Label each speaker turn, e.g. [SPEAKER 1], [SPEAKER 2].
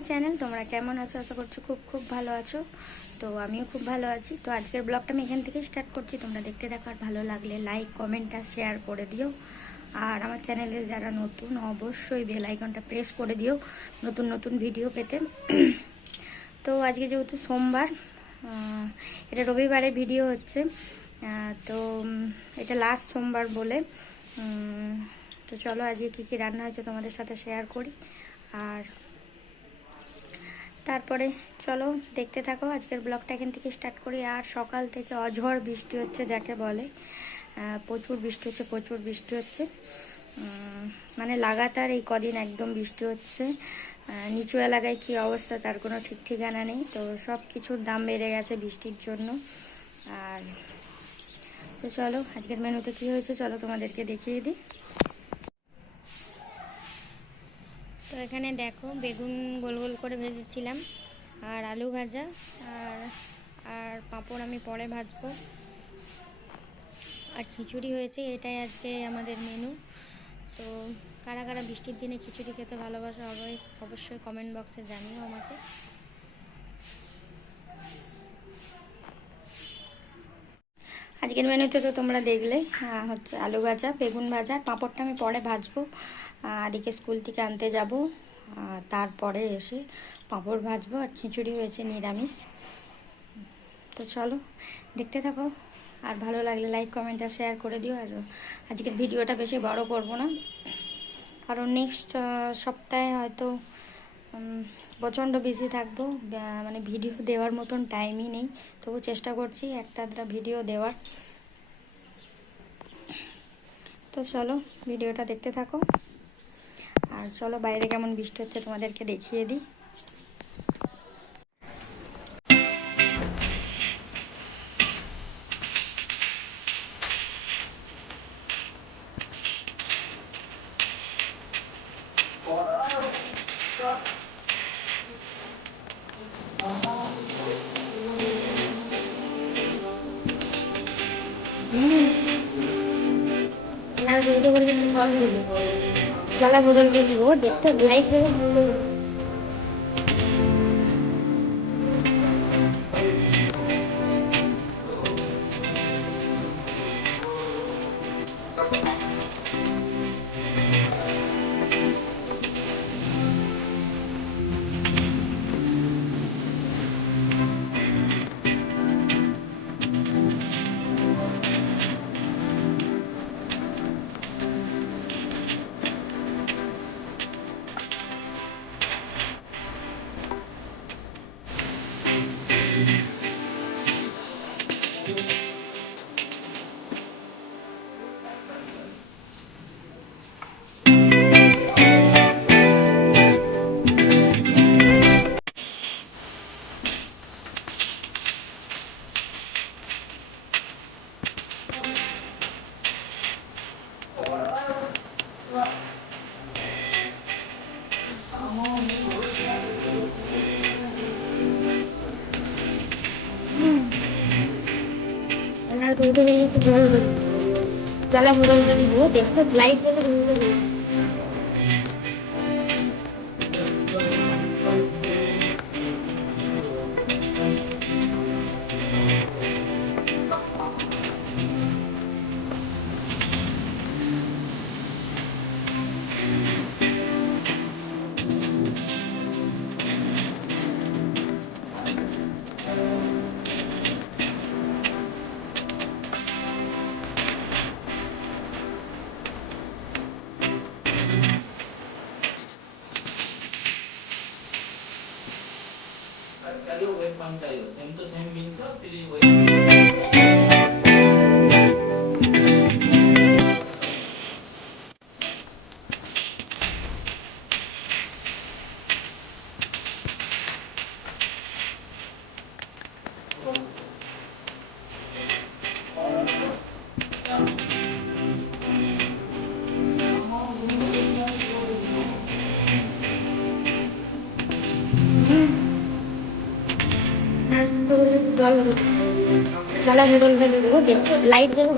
[SPEAKER 1] My channel, তোমরা কেমন আছো? আশা করছ খুব খুব ভালো আছো। তো আমিও খুব ভালো আছি। তো আজকের ব্লগটা আমি এখান থেকে স্টার্ট করছি। তোমরা দেখতে দেখো আর ভালো লাগলে লাইক কমেন্ট আর শেয়ার করে দিও। আর আমার চ্যানেলে যারা নতুন, অবশ্যই বেল আইকনটা প্রেস করে দিও। নতুন নতুন ভিডিও পেতে। তো আজকে যেহেতু সোমবার এটা রবিবারের ভিডিও হচ্ছে। তো এটা লাস্ট সোমবার বলে। তো চলো আজকে কী কী রান্না হয়েছে তোমাদের সাথে শেয়ার করি। আর তারপরে চলো দেখতে থাকো, আজকের ব্লগটা এখান থেকে স্টার্ট করি। আর সকাল থেকে অঝড় বৃষ্টি হচ্ছে যাকে বলে। প্রচুর বৃষ্টি হচ্ছে, প্রচুর বৃষ্টি হচ্ছে। মানে লাগাতার এই কদিন একদম বৃষ্টি হচ্ছে। নিচু এলাকায় কি অবস্থা তার কোনো ঠিক ঠিকানা নেই। তো সব কিছুর দাম বেড়ে গেছে বৃষ্টির জন্য। আর তো চলো, আজকের মেনুতে কি হয়েছে চলো তোমাদেরকে দেখিয়ে দিই তো এখানে দেখো বেগুন গোল গোল করে ভেজেছিলাম আর আলু ভাজা আর আর পাঁপড় আমি পরে ভাজবো। আর খিচুড়ি হয়েছে, এটাই আজকে আমাদের মেনু তো কারা কারা বৃষ্টির দিনে খিচুড়ি খেতে ভালোবাসা, অবশ্যই কমেন্ট বক্সে জানিও আমাকে। আজকের মেনুতে তো তোমরা দেখলে হচ্ছে আলু ভাজা, বেগুন ভাজা, পাঁপড়টা আমি পরে ভাজবো। আদিকে স্কুল থেকে আনতে যাব তারপরে এসে পাঁপড় ভাজবো আর খিচুড়ি হয়েছে নিরামিষ। তো চলো, দেখতে থাকো। আর ভালো লাগলে লাইক কমেন্ট আর শেয়ার করে দিও। আর আজকের ভিডিওটা বেশি বড় করব না। কারণ নেক্সট সপ্তাহে হয়তো প্রচণ্ড বিজি থাকব। মানে ভিডিও দেওয়ার মতন টাইমই নেই। তবু চেষ্টা করছি একটা আধটা ভিডিও দেওয়ার। তো চলো ভিডিওটা দেখতে থাকো। আর চলো বাইরে কেমন বৃষ্টি হচ্ছে তোমাদেরকে দেখিয়ে দিই। জলা বদল করে জ্বালা বদল করে দেখতে light Thank you.
[SPEAKER 2] Kaliu wave bang tayo. కలియుగ వైపు panchayat same to same
[SPEAKER 1] means জলা দিব দেখতে লাইট দেখে